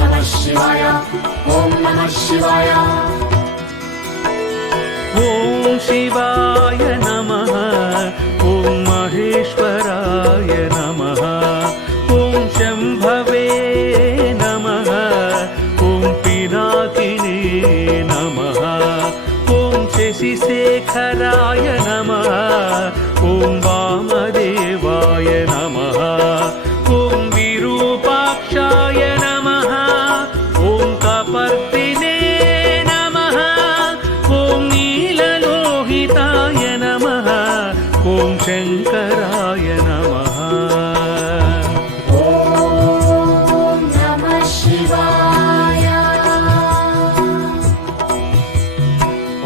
नमः शिवाय ॐ नमः शिवाय ॐ शिवाय नमः ॐ महेश्वराय नमः ॐ शम्भवे नमः ॐ पिनाकिने नमः ॐ शशिशेखराय नमः ॐ वामदेवाय नमः ॐ विरूपाक्षाय नमः ॐ कपर्दिने नमः ॐ नीललोहिताय नमः ॐ शङ्कराय नमः ॐ नमः शिवाय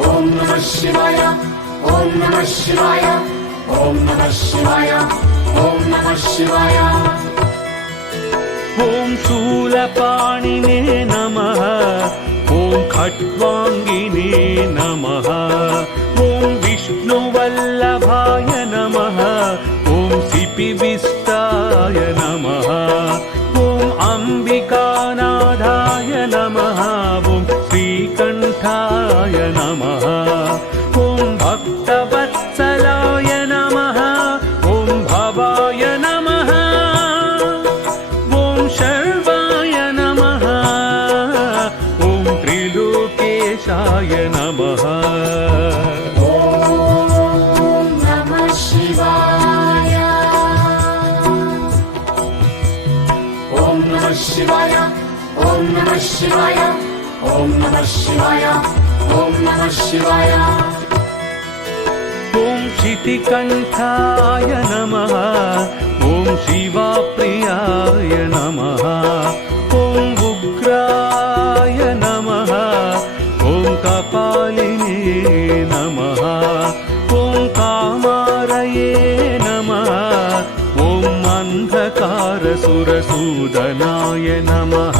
ॐ नमः शिवाय ॐ नमः शिवाय ॐ नमः शिवाय ॐ नमः शिवाय ॐ शूलपाणिने नमः ॐ खट्वाङ्गिने नमः ॐ विष्णुवल्लभाय नमः ॐ सिपिविष्टाय नमः ॐ अम्बिकानाथाय नमः ॐ श्रीकण्ठाय नमः ॐ भक्तवत्सलाय नमः ॐ भवाय नमः ॐ शर्वाय नमः ॐ त्रिलोकेशाय नमः ॐ नमः शिवाय ॐ नमः शिवाय ॐ नमः शिवाय ॐ नमः शिवाय ॐ नमः शिवाय ॐ शितिकण्ठाय नमः ॐ शिवाप्रियाय नमः ॐ उग्राय नमः ॐ कपालिने नमः ॐ कामारये नमः ॐ अन्धकारसुरसूदनाय नमः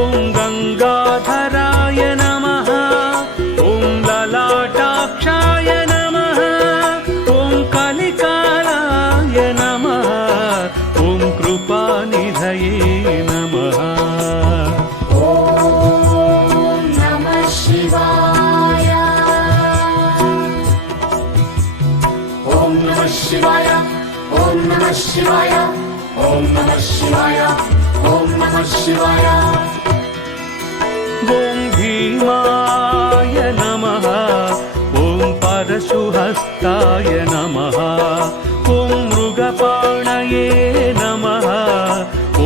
ॐ गङ्गाधराय नमः ॐ ललाटाक्षाय नमः ॐ कलिकालाय नमः ॐ कृपानिधये नमः ॐ नमः शिवाय ॐ नमः शिवाय ॐ नमः शिवाय ॐ नमः शिवाय ॐ नमः शिवाय ॐ भीमाय नमः ॐ परशुहस्ताय नमः ॐ मृगपाणये नमः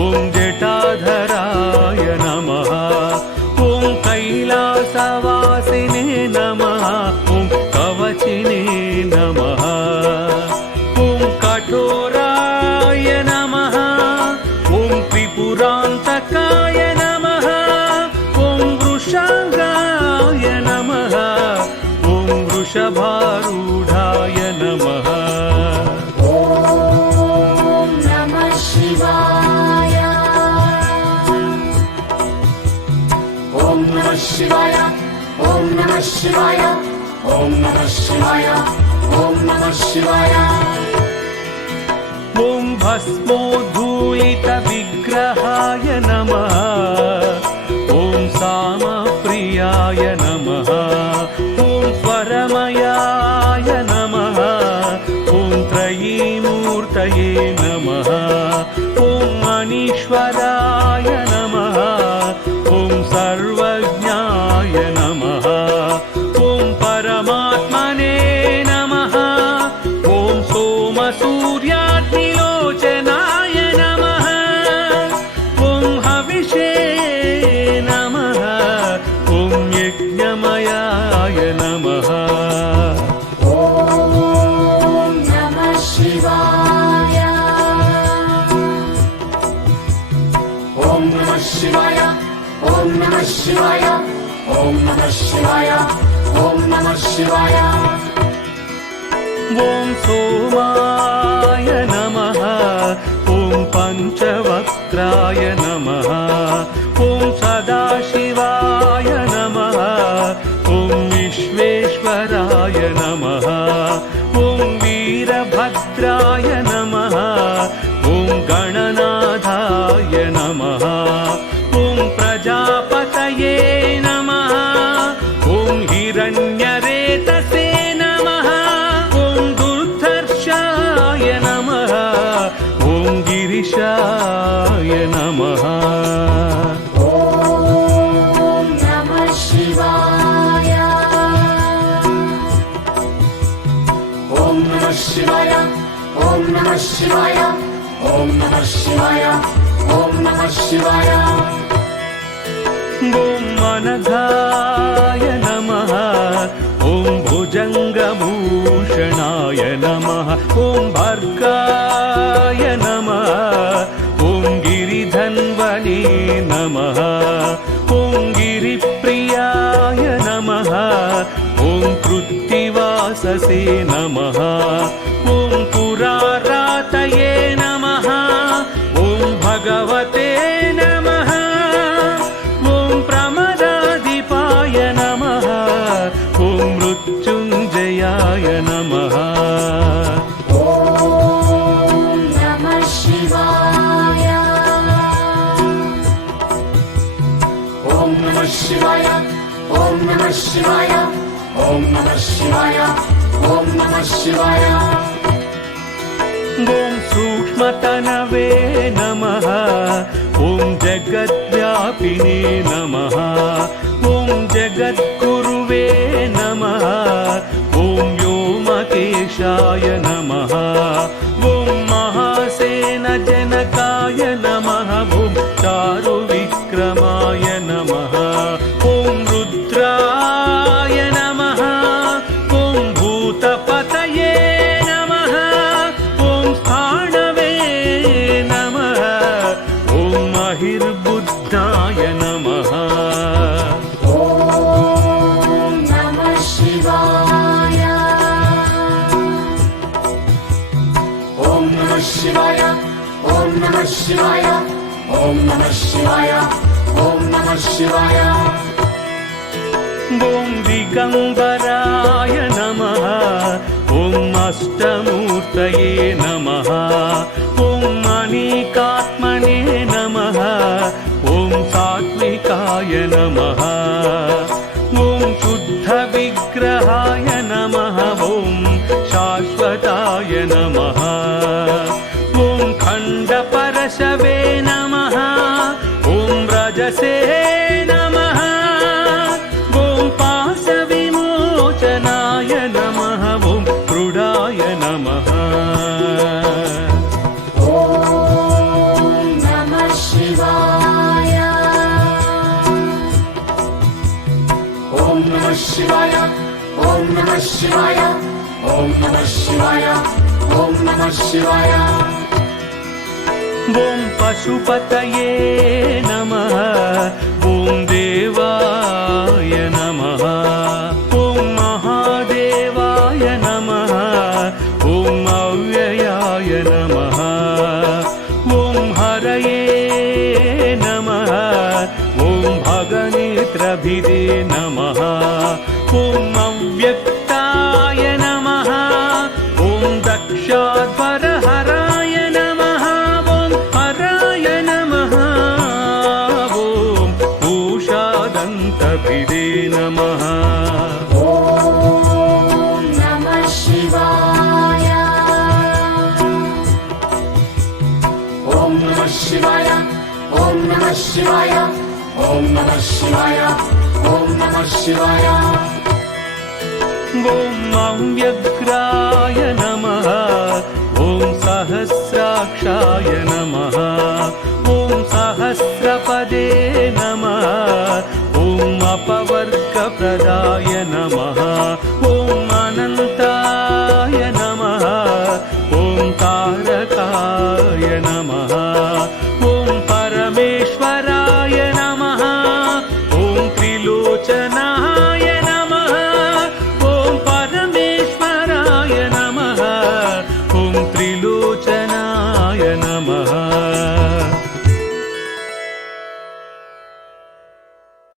ॐ जटाधराय नमः ॐ कैलासवासिने नमः ॐ कवचिने नमः ॐ कठोराय नमः ॐ त्रिपुरान्तकाय नमः ॐ वृषाङ्गाय नमः ॐ वृषभारूढाय नमः ॐ नमः शिवाय ॐ नमः शिवाय ॐ नमः शिवाय ॐ नमः शिवाय ॐ नमः शिवाय ॐ भस्मोद्धूलितविग्रहाय नमः ॐ सामप्रियाय नमः ॐ स्वरमयाय नमः ॐ त्रयीमूर्तये नमः ॐ मनीश्वराय नमः ॐ सर्वज्ञाय नमः ॐ परमात्मने नमः ॐ सोमसूर्याग्निलोचनाय नमः ॐ हविषे नमः ॐ यज्ञमयाय नमः ॐ नमः शिवाय ॐ नमः शिवाय ॐ नमः शिवाय ॐ नमः शिवाय ॐ नमः शिवाय ॐ सोमाय नमः ॐ पञ्चवक्त्राय नमः ॐ सदाशिवाय नमः ॐ विश्वेश्वराय नमः ॐ वीरभद्राय नमः ॐ गणनाथाय नमः शिवाय ॐ नमः शिवाय ॐ नमः शिवाय ॐ अनघाय नमः ॐ भुजङ्गभूषणाय नमः ॐ भर्गाय नमः ॐ गिरिधन्वने नमः ॐ गिरिप्रियाय नमः ॐ कृत्तिवाससे नमः ॐ पुरारातये नमः ॐ भगवते नमः ॐ प्रमदाधिपाय नमः ॐ मृत्युञ्जयाय नमः ॐ नमः शिवाय ॐ नमः शिवाय ॐ नमः शिवाय ॐ नमः शिवाय ॐ नमः शिवाय ॐ सूक्ष्मतनवे नमः ॐ जगद्व्यापिने नमः ॐ जगद्गुरुवे नमः ॐ व्योमकेशाय नमः ॐ महासेनजनकाय नमः ॐ चारुविक्रमाय नमः ॐ रुद्राय नमः ॐ भूतपतये नमः ॐ स्थाणवे नमः ॐ महिर्बुद्धाय नमः ॐ नमः शिवाय ॐ नमः शिवाय ॐ नमः शिवाय ॐ नमः शिवाय ॐ नमः शिवाय ॐ दिगम्बराय नमः ॐ अष्टमूर्तये नमः ॐ अनेकात्मने नमः ॐ सात्विकाय नमः ॐ शुद्धविग्रहाय नमः ॐ शाश्वताय नमः ॐ खण्डपरशवे नमः ॐ रजसे नमः ॐ पाशविमोचनाय नमः ॐ क्रुडाय नमः ॐ नमः शिवाय ॐ नमः शिवाय ॐ नमः शिवाय ॐ नमः शिवाय ॐ नमः शिवाय ॐ पशुपतये नमः ॐ देवाय नमः ॐ महादेवाय नमः ॐ अव्ययाय नमः ॐ हरये नमः ॐ भगनेत्रभिदे नमः ॐ अव्यक्ताय नमः ॐ दक्षाध्वरहराय नमः ॐ हराय नमः ॐ पूषादन्तभिदे नमः ॐ नमः शिवाय ॐ नमः शिवाय ॐ नमः शिवाय ॐ नमः शिवाय ॐ नमः शिवाय ॐ अव्यग्राय नमः ॐ सहस्राक्षाय नमः ॐ सहस्रपदे नमः